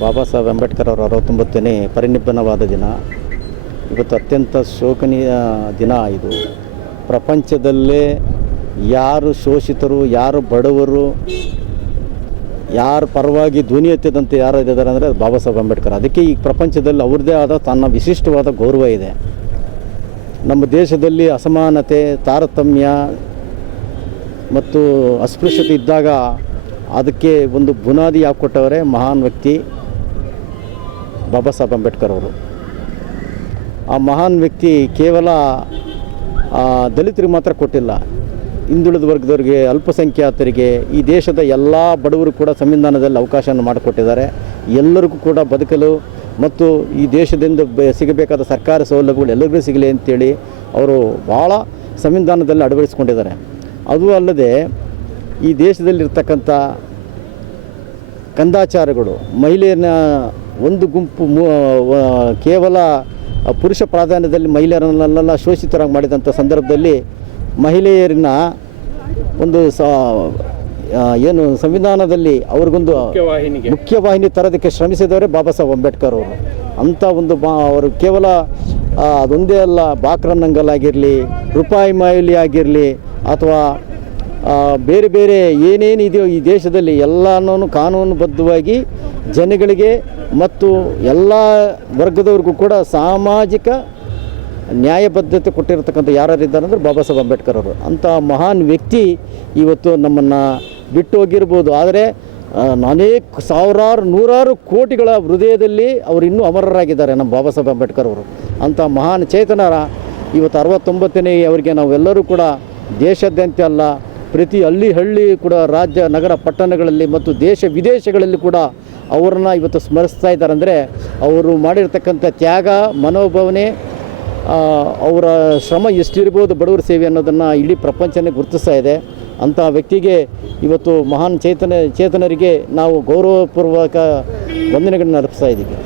ಬಾಬಾ ಸಾಹೇಬ್ ಅಂಬೇಡ್ಕರ್ ಅವರ ಅರವತ್ತೊಂಬತ್ತನೇ ಪರಿನಿಬ್ಬನವಾದ ದಿನ. ಇವತ್ತು ಅತ್ಯಂತ ಶೋಕನೀಯ ದಿನ ಇದು. ಪ್ರಪಂಚದಲ್ಲೇ ಯಾರು ಶೋಷಿತರು, ಯಾರು ಬಡವರು, ಯಾರ ಪರವಾಗಿ ಧ್ವನಿ ಎತ್ತಿದಂತೆ ಯಾರು ಇದ್ದಾರೆ ಅಂದರೆ ಅದು ಬಾಬಾ ಸಾಹೇಬ್ ಅಂಬೇಡ್ಕರ್. ಅದಕ್ಕೆ ಈ ಪ್ರಪಂಚದಲ್ಲಿ ಅವ್ರದ್ದೇ ಆದ ತನ್ನ ವಿಶಿಷ್ಟವಾದ ಗೌರವ ಇದೆ. ನಮ್ಮ ದೇಶದಲ್ಲಿ ಅಸಮಾನತೆ, ತಾರತಮ್ಯ ಮತ್ತು ಅಸ್ಪೃಶ್ಯತೆ ಇದ್ದಾಗ ಅದಕ್ಕೆ ಒಂದು ಬುನಾದಿ ಹಾಕ್ಕೊಟ್ಟವರೇ ಮಹಾನ್ ವ್ಯಕ್ತಿ ಬಾಬಾ ಸಾಹೇಬ್ ಅಂಬೇಡ್ಕರ್ ಅವರು. ಆ ಮಹಾನ್ ವ್ಯಕ್ತಿ ಕೇವಲ ದಲಿತರಿಗೆ ಮಾತ್ರ ಕೊಟ್ಟಿಲ್ಲ. ಹಿಂದುಳಿದ ವರ್ಗದವರಿಗೆ, ಅಲ್ಪಸಂಖ್ಯಾತರಿಗೆ, ಈ ದೇಶದ ಎಲ್ಲ ಬಡವರು ಕೂಡ ಸಂವಿಧಾನದಲ್ಲಿ ಅವಕಾಶವನ್ನು ಮಾಡಿಕೊಟ್ಟಿದ್ದಾರೆ. ಎಲ್ಲರಿಗೂ ಕೂಡ ಬದುಕಲು ಮತ್ತು ಈ ದೇಶದಿಂದ ಸಿಗಬೇಕಾದ ಸರ್ಕಾರಿ ಸೌಲಭ್ಯಗಳು ಎಲ್ಲರಿಗೂ ಸಿಗಲಿ ಅಂತೇಳಿ ಅವರು ಭಾಳ ಸಂವಿಧಾನದಲ್ಲಿ ಅಳವಡಿಸ್ಕೊಂಡಿದ್ದಾರೆ. ಅದು ಅಲ್ಲದೆ ಈ ದೇಶದಲ್ಲಿರ್ತಕ್ಕಂಥ ಕಂದಾಚಾರಗಳು ಮಹಿಳೆಯರನ್ನ ಒಂದು ಗುಂಪು ಕೇವಲ ಪುರುಷ ಪ್ರಾಧಾನ್ಯದಲ್ಲಿ ಮಹಿಳೆಯರನ್ನೆಲ್ಲ ಶೋಷಿತರಾಗಿ ಮಾಡಿದಂಥ ಸಂದರ್ಭದಲ್ಲಿ ಮಹಿಳೆಯರನ್ನ ಒಂದು ಸ ಏನು ಸಂವಿಧಾನದಲ್ಲಿ ಅವ್ರಿಗೊಂದು ಮುಖ್ಯವಾಹಿನಿ ತರೋದಕ್ಕೆ ಶ್ರಮಿಸಿದವರೇ ಬಾಬಾ ಸಾಹೇಬ್ ಅಂಬೇಡ್ಕರ್ ಅವರು. ಅಂಥ ಒಂದು ಬಾ ಅವರು ಕೇವಲ ಅದೊಂದೇ ಅಲ್ಲ ಬಾಕ್ರನ್ನಂಗಲ್ ಆಗಿರಲಿ ರೂಪಾಯಿ ಮಾಯಿಲಿ ಆಗಿರಲಿ ಅಥವಾ ಬೇರೆ ಬೇರೆ ಏನೇನಿದೆಯೋ ಈ ದೇಶದಲ್ಲಿ ಎಲ್ಲನೂ ಕಾನೂನುಬದ್ಧವಾಗಿ ಜನಗಳಿಗೆ ಮತ್ತು ಎಲ್ಲ ವರ್ಗದವ್ರಿಗೂ ಕೂಡ ಸಾಮಾಜಿಕ ನ್ಯಾಯಬದ್ಧತೆ ಕೊಟ್ಟಿರತಕ್ಕಂಥ ಯಾರ್ಯಾರಿದ್ದಾರೆ ಅಂದರೆ ಬಾಬಾ ಸಾಹೇಬ್ ಅಂಬೇಡ್ಕರ್ ಅವರು. ಅಂಥ ಮಹಾನ್ ವ್ಯಕ್ತಿ ಇವತ್ತು ನಮ್ಮನ್ನು ಬಿಟ್ಟು ಹೋಗಿರ್ಬೋದು. ಆದರೆ ಅನೇಕ ಸಾವಿರಾರು, ನೂರಾರು ಕೋಟಿಗಳ ಹೃದಯದಲ್ಲಿ ಅವರು ಇನ್ನೂ ಅಮರರಾಗಿದ್ದಾರೆ ನಮ್ಮ ಬಾಬಾ ಸಾಹೇಬ್ ಅಂಬೇಡ್ಕರ್ ಅವರು. ಅಂಥ ಮಹಾನ್ ಚೇತನರ ಇವತ್ತು ಅರವತ್ತೊಂಬತ್ತನೇ ಅವರಿಗೆ ನಾವೆಲ್ಲರೂ ಕೂಡ ದೇಶಾದ್ಯಂತ ಅಲ್ಲ ಪ್ರತಿ ಹಳ್ಳಿ ಹಳ್ಳಿ ಕೂಡ ರಾಜ್ಯ, ನಗರ ಪಟ್ಟಣಗಳಲ್ಲಿ ಮತ್ತು ದೇಶ ವಿದೇಶಗಳಲ್ಲಿ ಕೂಡ ಅವರನ್ನು ಇವತ್ತು ಸ್ಮರಿಸ್ತಾ ಇದ್ದಾರೆ. ಅಂದರೆ ಅವರು ಮಾಡಿರ್ತಕ್ಕಂಥ ತ್ಯಾಗ, ಮನೋಭಾವನೆ ಅವರ ಶ್ರಮ ಎಷ್ಟಿರ್ಬೋದು ಬಡವರ ಸೇವೆ ಅನ್ನೋದನ್ನು ಇಡೀ ಪ್ರಪಂಚನೇ ಗುರುತಿಸ್ತಾ ಇದೆ. ಅಂಥ ವ್ಯಕ್ತಿಗೆ ಇವತ್ತು ಮಹಾನ್ ಚೇತನ, ಚೇತನರಿಗೆ ನಾವು ಗೌರವಪೂರ್ವಕ ವಂದನೆಗಳನ್ನ ಅರ್ಪಿಸ್ತಾ ಇದ್ದೀವಿ.